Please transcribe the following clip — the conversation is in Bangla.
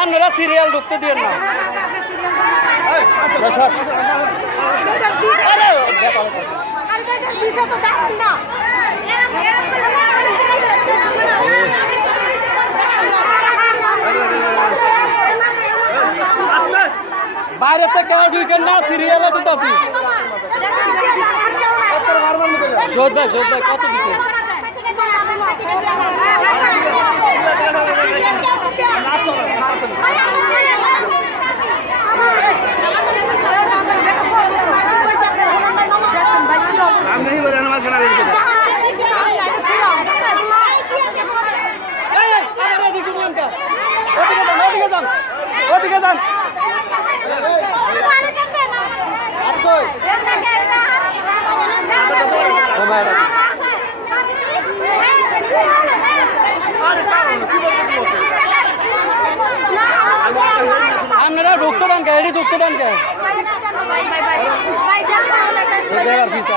আপনারা সিরিয়াল ঢুকতে দিন না। বাইরে থেকে কেউ ঢুকেন না, সিরিয়ালে দিতেছি। শোধ ভাই কত দিচ্ছে? আপনারা ঢুকতে দেন কে? এটি ঢুকতে দেন কে? ফিস